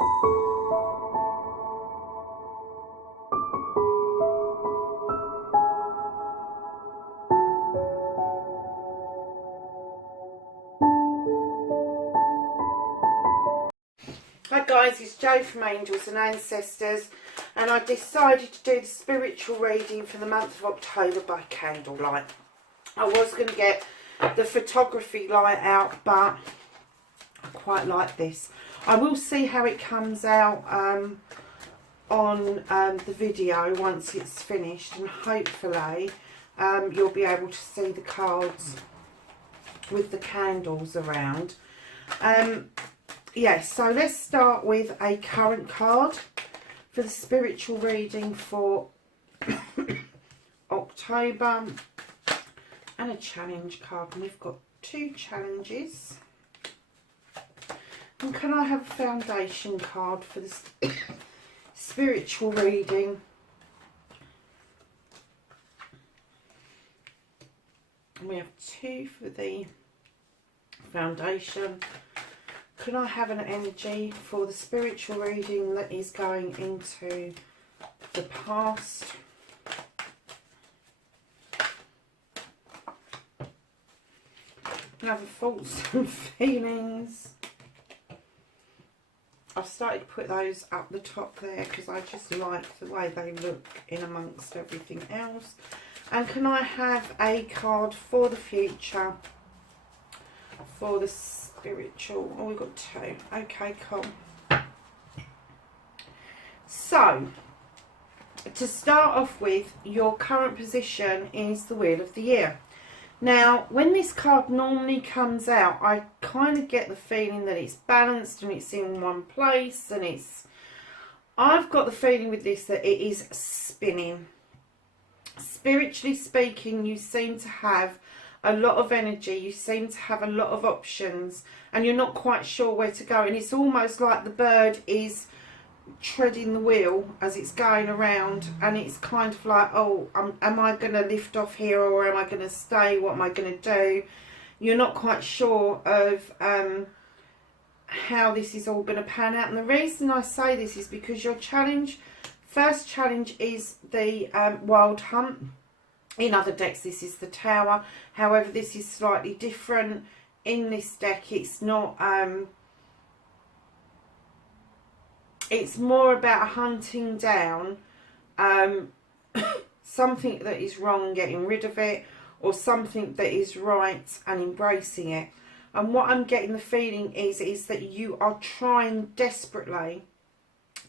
Hi guys, it's Jo from Angels and Ancestors, and I decided to do the spiritual reading for the month of October by candlelight. I was going to get the photography light out, but I quite like this. I will see how it comes out on the video once it's finished, and hopefully you'll be able to see the cards with the candles around. Yes, so let's start with a current card for the spiritual reading for October, and a challenge card. And we've got 2 challenges. And can I have a foundation card for the spiritual reading? And we have 2 for the foundation. Can I have an energy for the spiritual reading that is going into the past? Can I have thoughts and feelings? I've started to put those up the top there because I just like the way they look in amongst everything else. And can I have a card for the future for the spiritual? Oh, we've got 2. Okay, cool. So, to start off with, your current position is the Wheel of the Year. Now, when this card normally comes out, I kind of get the feeling that it's balanced and it's in one place, and I've got the feeling with this that it is spinning. Spiritually speaking, you seem to have a lot of energy, you seem to have a lot of options, and you're not quite sure where to go, and it's almost like the bird is treading the wheel as it's going around, and it's kind of like, oh, am I going to lift off here, or am I going to stay? What am I going to do? You're not quite sure of how this is all going to pan out. And the reason I say this is because your first challenge is the Wild Hunt. In other decks, this is the Tower. However, this is slightly different. In this deck, it's not... it's more about hunting down something that is wrong, getting rid of it, or something that is right and embracing it. And what I'm getting the feeling is that you are trying desperately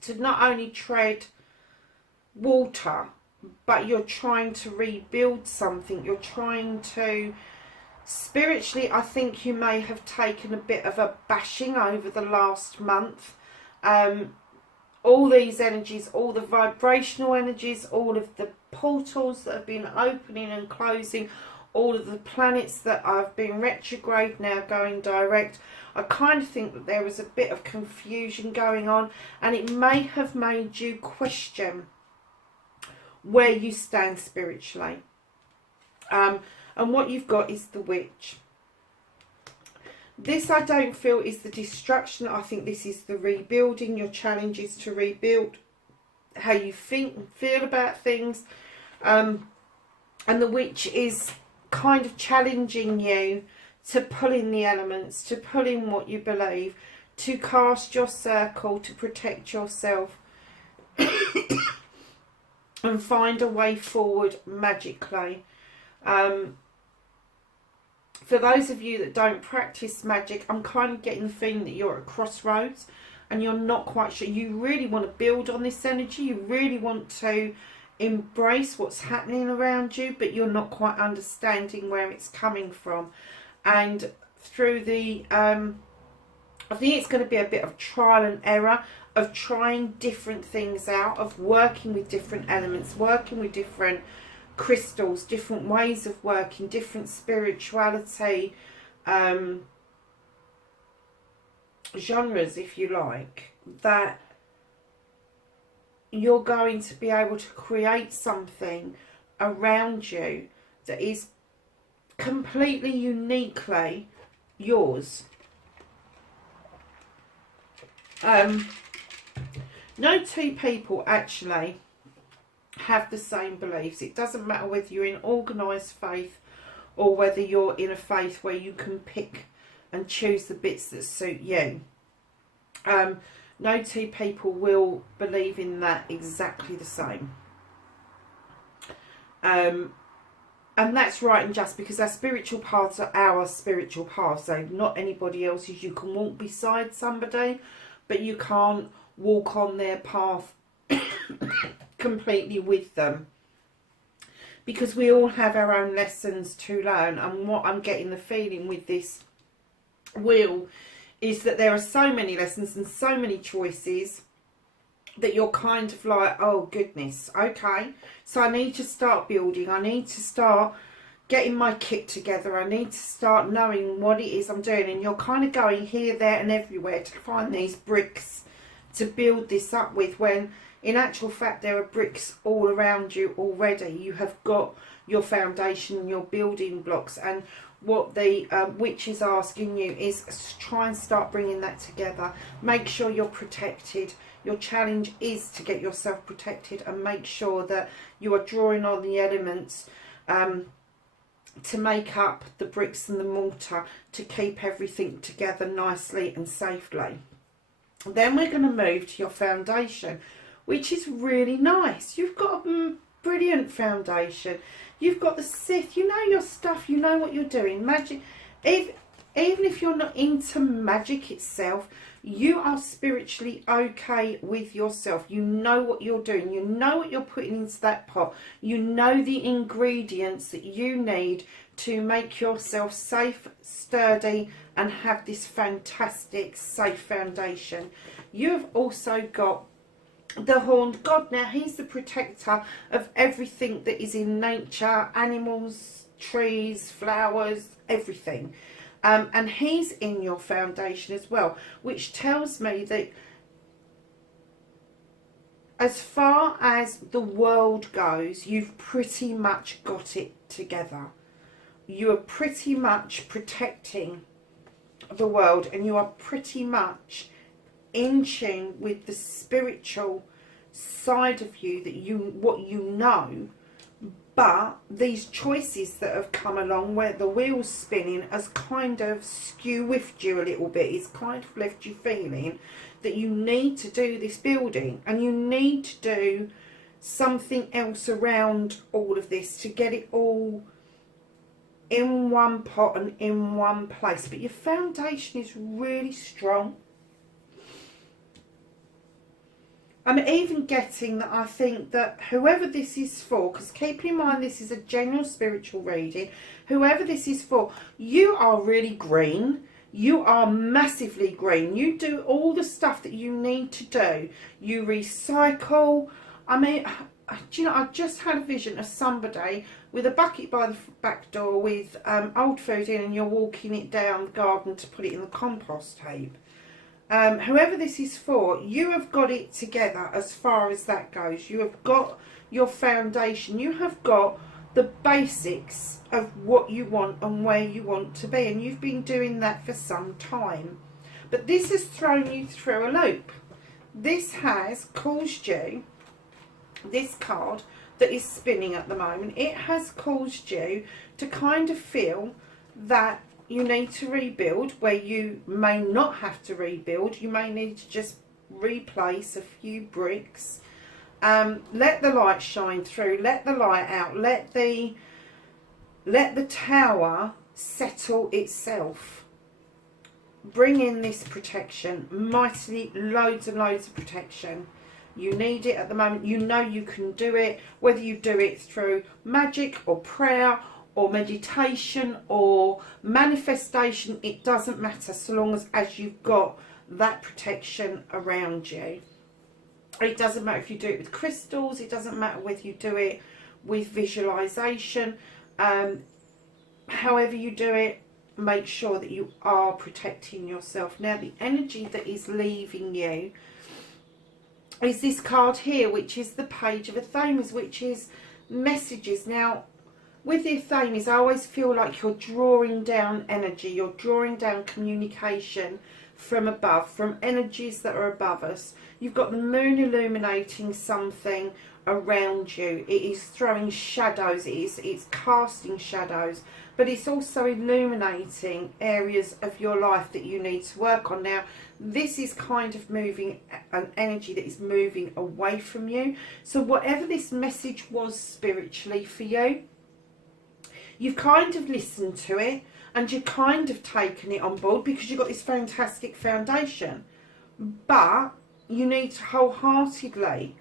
to not only tread water, but you're trying to rebuild something. You're trying to, spiritually, I think you may have taken a bit of a bashing over the last month. All these energies, all the vibrational energies, all of the portals that have been opening and closing, all of the planets that have been retrograde now going direct, I kind of think that there was a bit of confusion going on, and it may have made you question where you stand spiritually. And what you've got is the Witch. This, I don't feel, is the destruction. I think this is the rebuilding. Your challenge is to rebuild how you think and feel about things. And the Witch is kind of challenging you to pull in the elements, to pull in what you believe, to cast your circle, to protect yourself, and find a way forward magically. For those of you that don't practice magic, I'm kind of getting the feeling that you're at a crossroads and you're not quite sure. You really want to build on this energy. You really want to embrace what's happening around you, but you're not quite understanding where it's coming from. And through the, I think it's going to be a bit of trial and error of trying different things out, of working with different elements, working with different crystals, different ways of working, different spirituality genres, if you like, that you're going to be able to create something around you that is completely uniquely yours. No two people actually have the same beliefs. It doesn't matter whether you're in organised faith or whether you're in a faith where you can pick and choose the bits that suit you. No two people will believe in that exactly the same. And that's right and just, because our spiritual paths are our spiritual paths. So not anybody else's. You can walk beside somebody, but you can't walk on their path completely with them. Because we all have our own lessons to learn. And what I'm getting the feeling with this wheel is that there are so many lessons and so many choices that you're kind of like, oh goodness, okay, so I need to start building, I need to start getting my kit together, I need to start knowing what it is I'm doing. And you're kind of going here, there and everywhere to find these bricks to build this up with, when in actual fact there are bricks all around you already. You have got your foundation, your building blocks, and what the witch is asking you is try and start bringing that together. Make sure you're protected. Your challenge is to get yourself protected and make sure that you are drawing on the elements to make up the bricks and the mortar to keep everything together nicely and safely. Then we're going to move to your foundation, which is really nice. You've got a brilliant foundation. You've got the Sith, you know your stuff, you know what you're doing. Magic, even if you're not into magic itself, you are spiritually okay with yourself. You know what you're doing. You know what you're putting into that pot. You know the ingredients that you need to make yourself safe, sturdy, and have this fantastic, safe foundation. You have also got the horned god. Now he's the protector of everything that is in nature, animals, trees, flowers, everything, and he's in your foundation as well, which tells me that as far as the world goes, you've pretty much got it together. You are pretty much protecting the world, and you are pretty much in tune with the spiritual side of you, that what you know. But these choices that have come along where the wheel's spinning has kind of skew-whiffed you a little bit. It's kind of left you feeling that you need to do this building and you need to do something else around all of this to get it all in one pot and in one place. But your foundation is really strong. I'm even getting that I think that whoever this is for, because keep in mind this is a general spiritual reading, whoever this is for, you are really green. You are massively green. You do all the stuff that you need to do. You recycle. I mean, do you know, I just had a vision of somebody with a bucket by the back door with old food in, and you're walking it down the garden to put it in the compost heap. Whoever this is for, you have got it together as far as that goes. You have got your foundation. You have got the basics of what you want and where you want to be. And you've been doing that for some time. But this has thrown you through a loop. This has caused you, this card that is spinning at the moment, it has caused you to kind of feel that you need to rebuild, where you may not have to rebuild. You may need to just replace a few bricks. Let the light shine through. Let the light out. Let the tower settle itself. Bring in this protection. Mightily, loads and loads of protection. You need it at the moment. You know you can do it. Whether you do it through magic or prayer or meditation or manifestation, it doesn't matter, so long as you've got that protection around you. It doesn't matter if you do it with crystals, it doesn't matter whether you do it with visualization. However you do it, make sure that you are protecting yourself. Now the energy that is leaving you is this card here, which is the Page of Athamas, which is messages. Now with the Athamas, I always feel like you're drawing down energy, you're drawing down communication from above, from energies that are above us. You've got the moon illuminating something around you. It is throwing shadows, it's casting shadows, but it's also illuminating areas of your life that you need to work on. Now, this is kind of moving, an energy that is moving away from you. So whatever this message was spiritually for you, you've kind of listened to it and you've kind of taken it on board because you've got this fantastic foundation. But you need to wholeheartedly,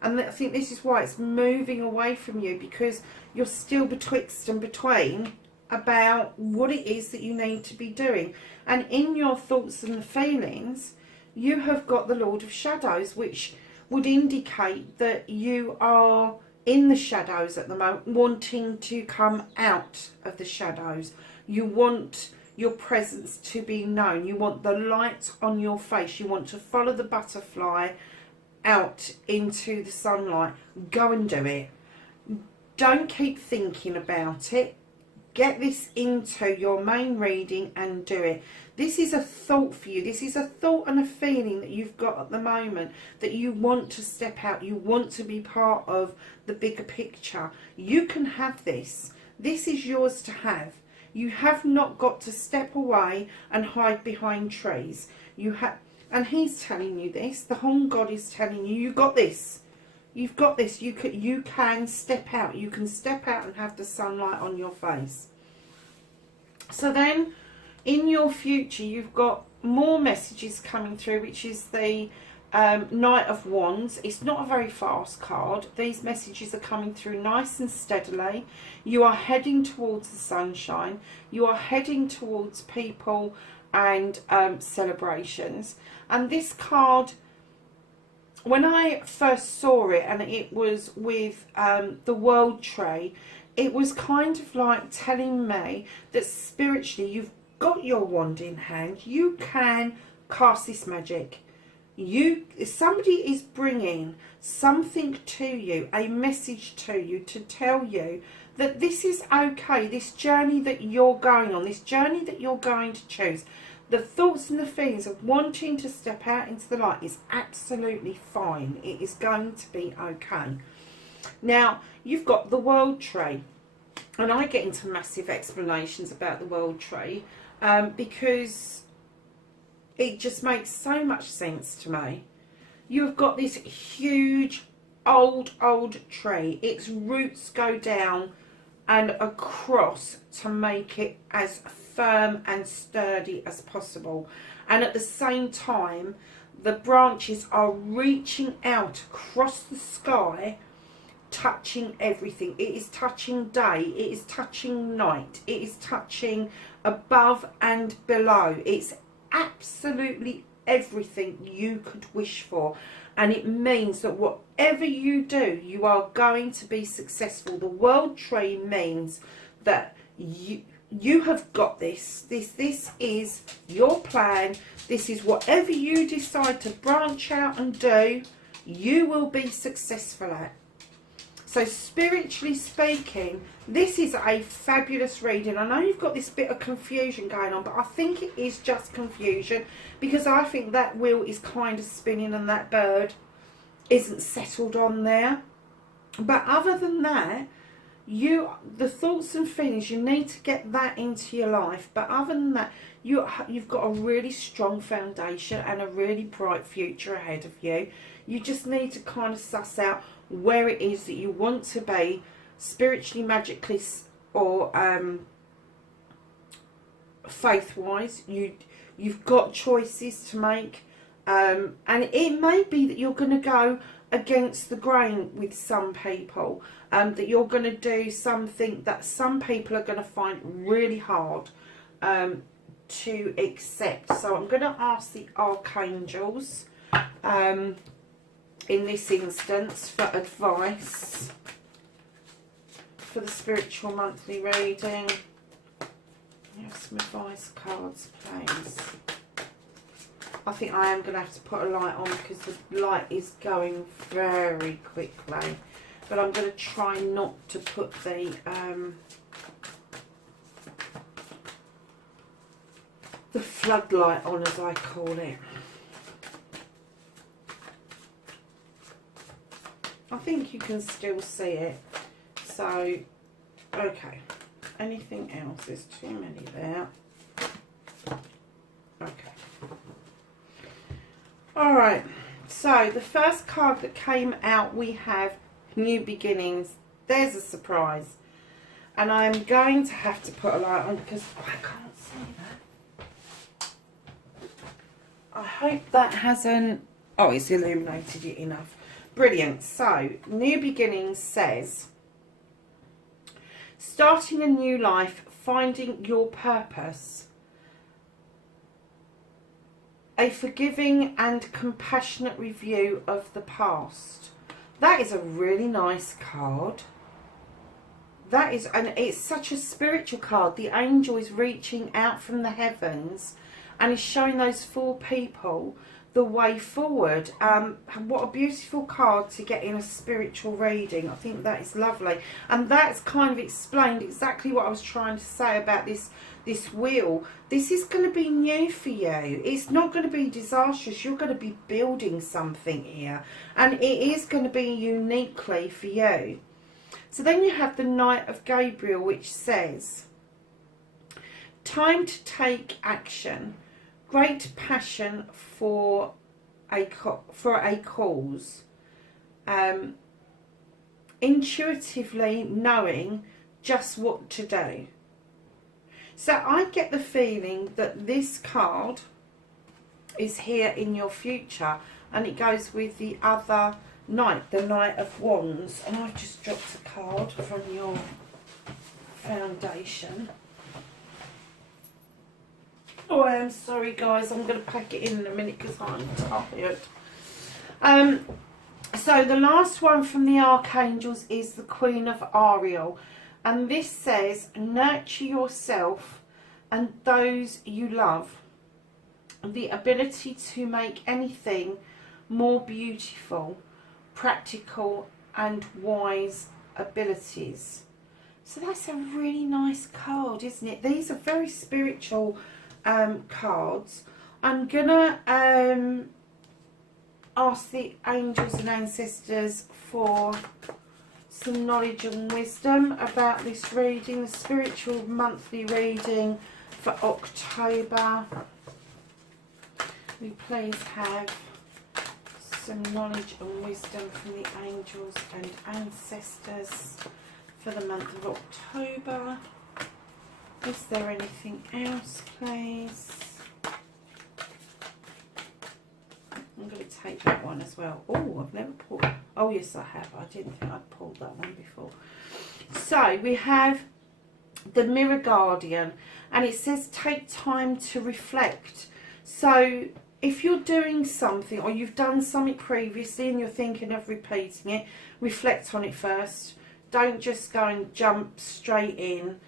and I think this is why it's moving away from you, because you're still betwixt and between about what it is that you need to be doing. And in your thoughts and feelings, you have got the Lord of Shadows, which would indicate that you are in the shadows at the moment, wanting to come out of the shadows. You want your presence to be known. You want the light on your face. You want to follow the butterfly out into the sunlight. Go and do it. Don't keep thinking about it. Get this into your main reading and do it. This is a thought for you. This is a thought and a feeling that you've got at the moment, that you want to step out. You want to be part of the bigger picture. You can have this. This is yours to have. You have not got to step away and hide behind trees. You have, and he's telling you this. The Horn God is telling you, you got this. You've got this. You can step out. You can step out and have the sunlight on your face. So then, in your future, you've got more messages coming through, which is the Knight of Wands. It's not a very fast card. These messages are coming through nice and steadily. You are heading towards the sunshine. You are heading towards people and celebrations. And this card, when I first saw it, and it was with the World Tree, it was kind of like telling me that spiritually you've got your wand in hand. You can cast this magic. Somebody is bringing something to you, a message to you, to tell you that this is okay. This journey that you're going on, this journey that you're going to choose, the thoughts and the feelings of wanting to step out into the light is absolutely fine. It is going to be okay. Now, you've got the World Tree, and I get into massive explanations about the World Tree because it just makes so much sense to me. You've got this huge old tree. Its roots go down and across to make it as firm and sturdy as possible. And at the same time, the branches are reaching out across the sky, touching everything. It is touching day, it is touching night, it is touching above and below. It's absolutely everything you could wish for, and it means that whatever you do, you are going to be successful. The World Tree means that you have got this is your plan. This is whatever you decide to branch out and do, you will be successful at. So spiritually speaking, this is a fabulous reading. I know you've got this bit of confusion going on, but I think it is just confusion, because I think that wheel is kind of spinning and that bird isn't settled on there. But other than that, the thoughts and feelings, you need to get that into your life. But other than that, you've got a really strong foundation and a really bright future ahead of you. You just need to kind of suss out where it is that you want to be spiritually, magically, or faith-wise. You've got choices to make, and it may be that you're going to go against the grain with some people, that you're going to do something that some people are going to find really hard to accept. So I'm going to ask the archangels in this instance for advice for the spiritual monthly reading. Have some advice cards, please. I think I am going to have to put a light on because the light is going very quickly. But I'm going to try not to put the the floodlight on, as I call it. I think you can still see it. So, okay. Anything else? There's too many there. Okay. Alright. So, the first card that came out, we have New Beginnings. There's a surprise. And I'm going to have to put a light on because I can't see that. I hope that hasn't... Oh, it's illuminated it enough. Brilliant. So, New Beginnings says, starting a new life, finding your purpose, a forgiving and compassionate review of the past. That is a really nice card. That is, and it's such a spiritual card. The angel is reaching out from the heavens and is showing those four people the way forward. What a beautiful card to get in a spiritual reading. I think that is lovely. And that's kind of explained exactly what I was trying to say about this wheel. This is going to be new for you. It's not going to be disastrous. You're going to be building something here. And it is going to be uniquely for you. So then you have the Knight of Gabriel, which says, time to take action. Great passion for a cause. Intuitively knowing just what to do. So I get the feeling that this card is here in your future, and it goes with the other Knight, the Knight of Wands. And I've just dropped a card from your foundation. Oh, I am sorry, guys. I'm going to pack it in a minute because I'm tired. So the last one from the Archangels is the Queen of Ariel. And this says, nurture yourself and those you love. The ability to make anything more beautiful, practical and wise abilities. So that's a really nice card, isn't it? These are very spiritual cards. I'm gonna ask the angels and ancestors for some knowledge and wisdom about this reading, the spiritual monthly reading for October. We please have some knowledge and wisdom from the angels and ancestors for the month of October. Is there anything else, please? I'm going to take that one as well. Oh, I've never pulled... Oh, yes, I have. I didn't think I'd pulled that one before. So, we have the Mirror Guardian. And it says, take time to reflect. So, if you're doing something or you've done something previously and you're thinking of repeating it, reflect on it first. Don't just go and jump straight in.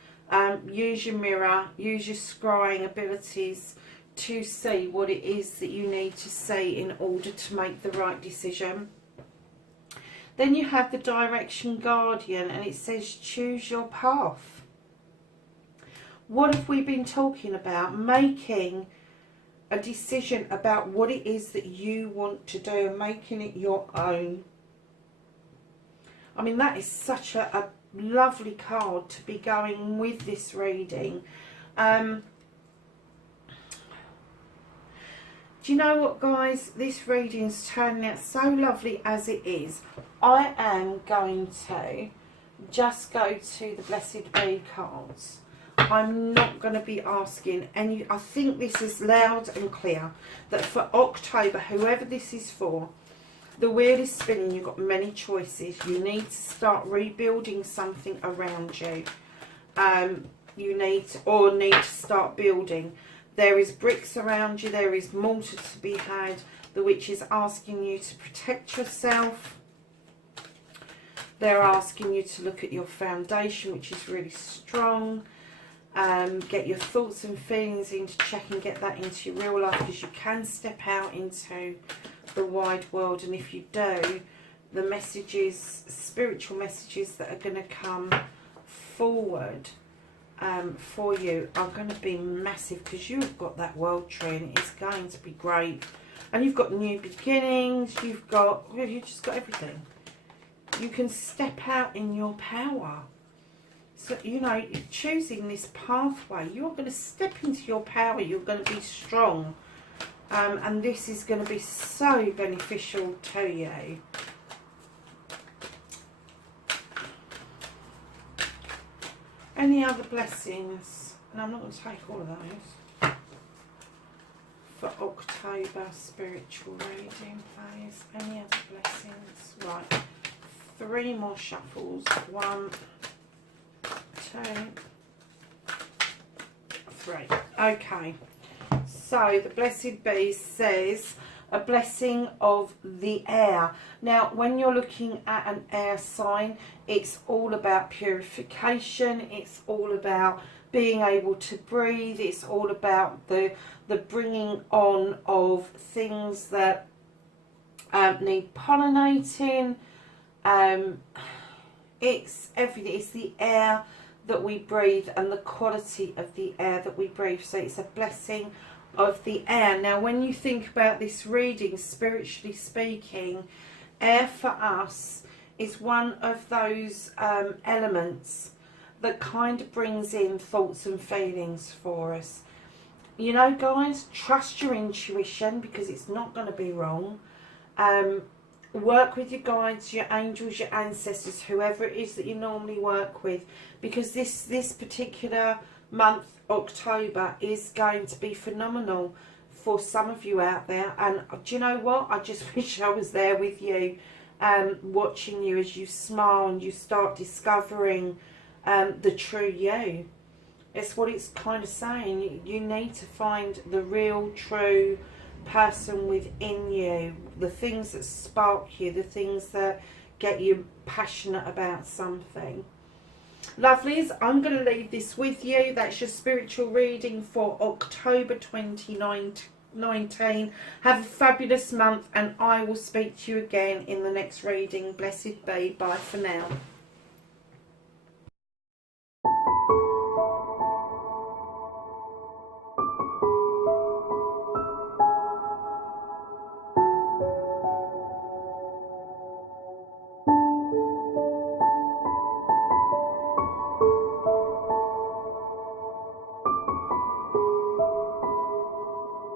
Use your mirror, use your scrying abilities to see what it is that you need to see in order to make the right decision. Then you have the Direction Guardian and it says choose your path. What have we been talking about? Making a decision about what it is that you want to do and making it your own. I mean, that is such a lovely card to be going with this reading. Do you know what, guys? This reading is turning out so lovely as it is. I am going to just go to the Blessed Be cards. I'm not going to be asking any... I think this is loud and clear that for October, whoever this is for, the wheel is spinning. You've got many choices. You need to start rebuilding something around you. You need to start building. There is bricks around you. There is mortar to be had. The witch is asking you to protect yourself. They're asking you to look at your foundation, which is really strong. Get your thoughts and feelings into check and get that into your real life, because you can step out into the wide world, and if you do, the messages, spiritual messages that are going to come forward for you are going to be massive, because you've got that world tree and it's going to be great. And you've got new beginnings, you've just got everything. You can step out in your power. So, you know, choosing this pathway, you're going to step into your power, you're going to be strong. And this is going to be so beneficial to you. Any other blessings? And I'm not going to take all of those. For October spiritual reading, please. Any other blessings? Right. 3 more shuffles. 1, 2, 3. Okay. So the Blessed Bee says a blessing of the air. Now, when you're looking at an air sign, it's all about purification. It's all about being able to breathe. It's all about the bringing on of things that need pollinating. It's everything. It's the air that we breathe and the quality of the air that we breathe. So it's a blessing of the air. Now, when you think about this reading, spiritually speaking, air for us is one of those elements that kind of brings in thoughts and feelings for us. You know, guys, trust your intuition, because it's not going to be wrong. Work with your guides, your angels, your ancestors, whoever it is that you normally work with, because this particular month, October, is going to be phenomenal for some of you out there. And do you know what? I just wish I was there with you, watching you as you smile and you start discovering the true you. It's what it's kind of saying. You need to find the real, true person within you, the things that spark you, the things that get you passionate about something. Lovelies, I'm going to leave this with you. That's your spiritual reading for October 2019. Have a fabulous month, and I will speak to you again in the next reading. Blessed be. Bye for now.